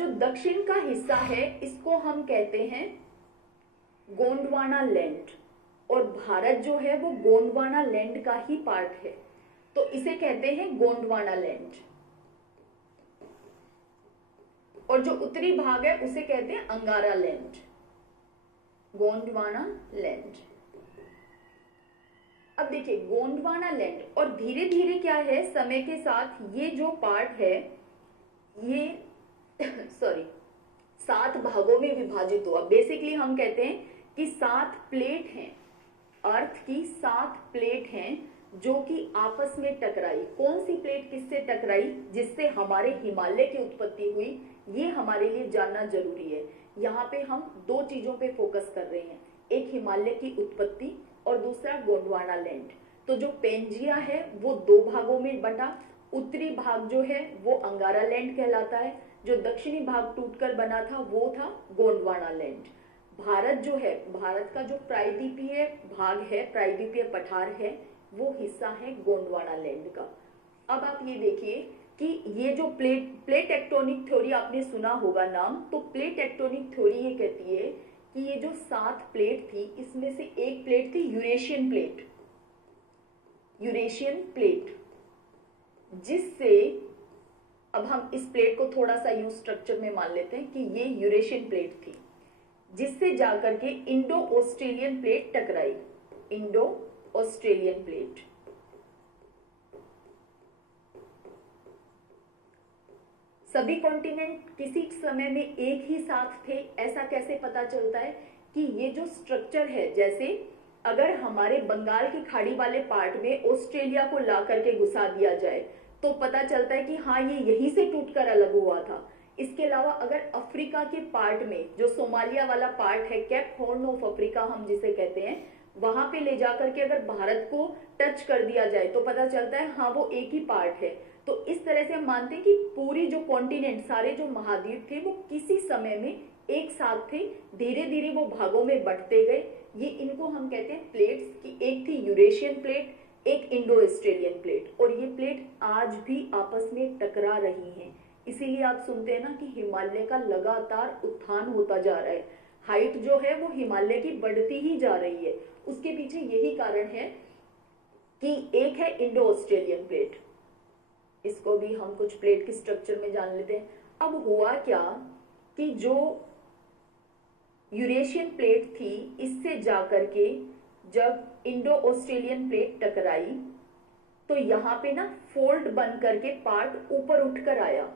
जो दक्षिण का हिस्सा है इसको हम कहते हैं गोंडवाना लैंड, और भारत जो है वो गोंडवाना लैंड का ही पार्ट है, तो इसे कहते हैं गोंडवाना लैंड। और जो उत्तरी भाग है उसे कहते हैं अंगारा लैंड, गोंडवाना लैंड। अब देखिए गोंडवाना लैंड, और धीरे धीरे क्या है समय के साथ ये जो पार्ट है ये सॉरी 7 भागों में विभाजित हुआ। बेसिकली हम कहते हैं कि 7 प्लेट हैं, अर्थ की 7 प्लेट हैं जो कि आपस में टकराई। कौन सी प्लेट किससे टकराई जिससे हमारे हिमालय की उत्पत्ति हुई, ये हमारे लिए जानना जरूरी है। यहाँ पे हम 2 चीजों पे फोकस कर रहे हैं, एक हिमालय की उत्पत्ति और दूसरा गोंडवाना लैंड। तो जो पेंजिया है वो 2 भागों में बटा, उत्तरी भाग जो है वो अंगारा लैंड कहलाता है, जो दक्षिणी भाग टूटकर बना था वो था गोंडवाना लैंड। भारत जो है, भारत का जो प्रायद्वीपीय भाग है, प्रायद्वीपीय पठार है, वो हिस्सा है गोंडवाना लैंड का। अब आप ये देखिए कि ये जो प्लेट टेक्टोनिक थ्योरी आपने सुना होगा नाम, तो प्लेट टेक्टोनिक थ्योरी ये कहती है कि ये जो 7 प्लेट थी इसमें से एक प्लेट थी यूरेशियन प्लेट, यूरेशियन प्लेट, जिससे अब हम इस प्लेट को थोड़ा सा यूं स्ट्रक्चर में मान लेते हैं कि ये यूरेशियन प्लेट थी, जिससे जाकर के इंडो ऑस्ट्रेलियन प्लेट टकराई, इंडो ऑस्ट्रेलियन प्लेट। सभी कॉन्टिनेंट किसी समय में एक ही साथ थे, ऐसा कैसे पता चलता है कि ये जो स्ट्रक्चर है, जैसे अगर हमारे बंगाल की खाड़ी वाले पार्ट में ऑस्ट्रेलिया को ला करके घुसा दिया जाए तो पता चलता है कि हाँ ये यहीं से टूटकर अलग हुआ था। इसके अलावा अगर अफ्रीका के पार्ट में जो सोमालिया वाला पार्ट है, कैप हॉर्न ऑफ अफ्रीका हम जिसे कहते हैं, वहां पे ले जाकर के अगर भारत को टच कर दिया जाए तो पता चलता है हाँ वो एक ही पार्ट है। तो इस तरह से हम मानते हैं कि पूरी जो कॉन्टिनेंट, सारे जो महाद्वीप थे वो किसी समय में एक साथ थे, धीरे धीरे वो भागों में बंटते गए। ये इनको हम कहते हैं प्लेट्स की, एक थी यूरेशियन प्लेट, एक इंडो ऑस्ट्रेलियन प्लेट, और ये प्लेट आज भी आपस में टकरा रही हैं। इसीलिए आप सुनते हैं ना कि हिमालय का लगातार उत्थान होता जा रहा है, हाइट जो है वो हिमालय की बढ़ती ही जा रही है। उसके पीछे यही कारण है कि एक है इंडो ऑस्ट्रेलियन प्लेट, इसको भी हम कुछ प्लेट की स्ट्रक्चर में जान लेते हैं। अब हुआ क्या कि जो यूरेशियन प्लेट थी इससे जाकर के जब इंडो ऑस्ट्रेलियन प्लेट टकराई तो यहाँ पे ना फोल्ड बन करके पार्ट ऊपर उठकर आया।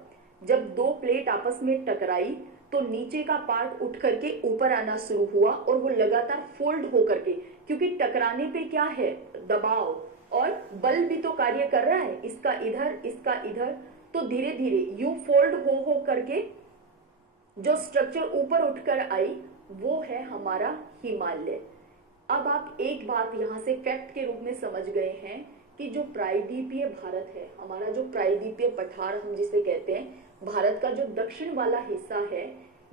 जब 2 प्लेट आपस में टकराई तो नीचे का पार्ट उठ करके ऊपर आना शुरू हुआ और वो लगातार फोल्ड हो करके, क्योंकि टकराने पे क्या है, दबाव और बल भी तो कार्य कर रहा है, इसका इधर इसका इधर, तो धीरे धीरे यूं फोल्ड हो करके जो स्ट्रक्चर ऊपर उठकर आई वो है हमारा हिमालय। अब आप एक बात यहाँ से फैक्ट के रूप में समझ गए हैं कि जो प्रायद्वीपीय भारत है, हमारा जो प्रायद्वीपीय पठार हम जिसे कहते हैं, भारत का जो दक्षिण वाला हिस्सा है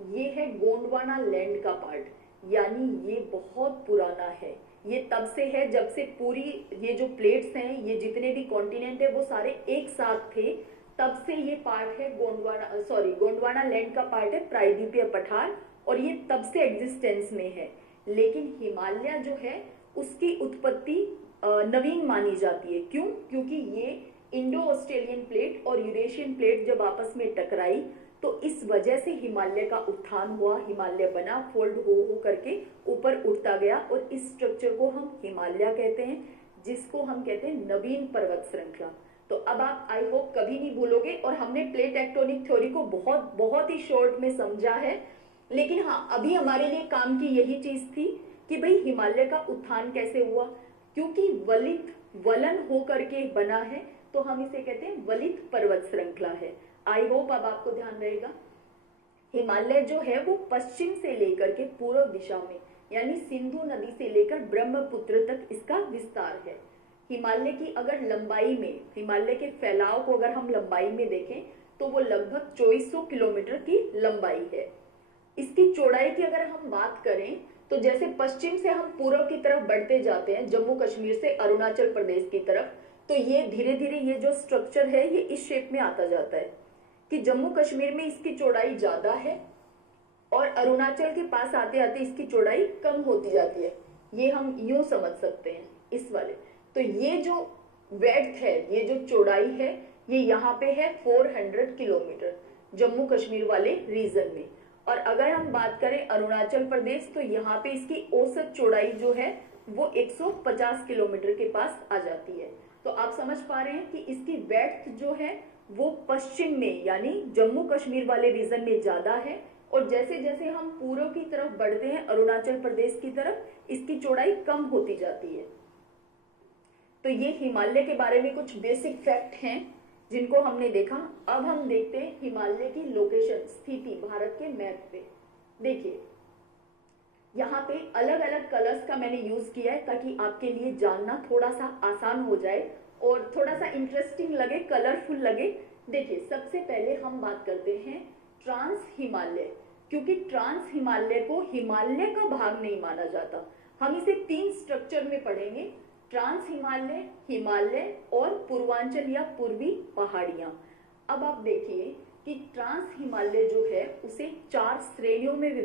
ये है गोंडवाना लैंड का पार्ट, यानी ये बहुत पुराना है। ये तब से है जब से पूरी ये जो प्लेट्स हैं, ये जितने भी कॉन्टिनेंट है वो सारे एक साथ थे, तब से ये पार्ट है गोंडवाना लैंड का पार्ट है प्रायद्वीपीय पठार, और ये तब से एग्जिस्टेंस में है। लेकिन हिमालय जो है उसकी उत्पत्ति नवीन मानी जाती है। क्यों? क्योंकि ये इंडो ऑस्ट्रेलियन प्लेट और यूरेशियन प्लेट जब आपस में टकराई तो इस वजह से हिमालय का उत्थान हुआ, हिमालय बना, फोल्ड हो करके ऊपर उठता गया, और इस स्ट्रक्चर को हम हिमालय कहते हैं, जिसको हम कहते हैं नवीन पर्वत श्रृंखला। तो अब आप आई होप कभी नहीं भूलोगे, और हमने प्लेट टेक्टोनिक थ्योरी को बहुत बहुत ही शॉर्ट में समझा है। लेकिन हाँ, अभी हमारे लिए काम की यही चीज थी कि भाई हिमालय का उत्थान कैसे हुआ, क्योंकि वलन हो करके बना है तो हम इसे कहते हैं वलित पर्वत श्रृंखला है। आई होप अब आपको ध्यान रहेगा। हिमालय जो है वो पश्चिम से लेकर के पूर्व दिशा में, यानी सिंधु नदी से लेकर ब्रह्मपुत्र तक इसका विस्तार है। हिमालय की अगर लंबाई में, हिमालय के फैलाव को अगर हम लंबाई में देखें तो वो लगभग 2400 किलोमीटर की लंबाई है। इसकी चौड़ाई की अगर हम बात करें तो जैसे पश्चिम से हम पूर्व की तरफ बढ़ते जाते हैं, जम्मू कश्मीर से अरुणाचल प्रदेश की तरफ, तो ये धीरे धीरे ये जो स्ट्रक्चर है ये इस शेप में आता जाता है कि जम्मू कश्मीर में इसकी चौड़ाई ज्यादा है और अरुणाचल के पास आते आते इसकी चौड़ाई कम होती जाती है। ये हम यूं समझ सकते हैं इस वाले। तो ये जो वेड्थ है, ये जो चौड़ाई है, ये यहाँ पे है 400 किलोमीटर जम्मू कश्मीर वाले रीजन में। और अगर हम बात करें अरुणाचल प्रदेश, तो यहाँ पे इसकी औसत चौड़ाई जो है वो 150 किलोमीटर के पास आ जाती है। तो आप समझ पा रहे हैं कि इसकी वेड्थ जो है वो पश्चिम में यानी जम्मू कश्मीर वाले रीजन में ज्यादा है, और जैसे जैसे हम पूर्व की तरफ बढ़ते हैं अरुणाचल प्रदेश की तरफ, इसकी चौड़ाई कम होती जाती है। तो ये हिमालय के बारे में कुछ बेसिक फैक्ट हैं जिनको हमने देखा। अब हम देखते हैं हिमालय की लोकेशन, स्थिति भारत के मैप पे। देखिए यहाँ पे अलग अलग कलर्स का मैंने यूज किया है ताकि आपके लिए जानना थोड़ा सा आसान हो जाए और थोड़ा सा इंटरेस्टिंग लगे, कलरफुल लगे। देखिए सबसे पहले हम बात करते हैं ट्रांस हिमालय, क्योंकि ट्रांस हिमालय को हिमालय का भाग नहीं माना जाता। हम इसे 3 स्ट्रक्चर में पढ़ेंगे, ट्रांस हिमालय, हिमालय और पूर्वांचल या पूर्वी पहाड़ियां। अब आप देखिए कि ट्रांस हिमालय जो है उसे 4 श्रेणियों में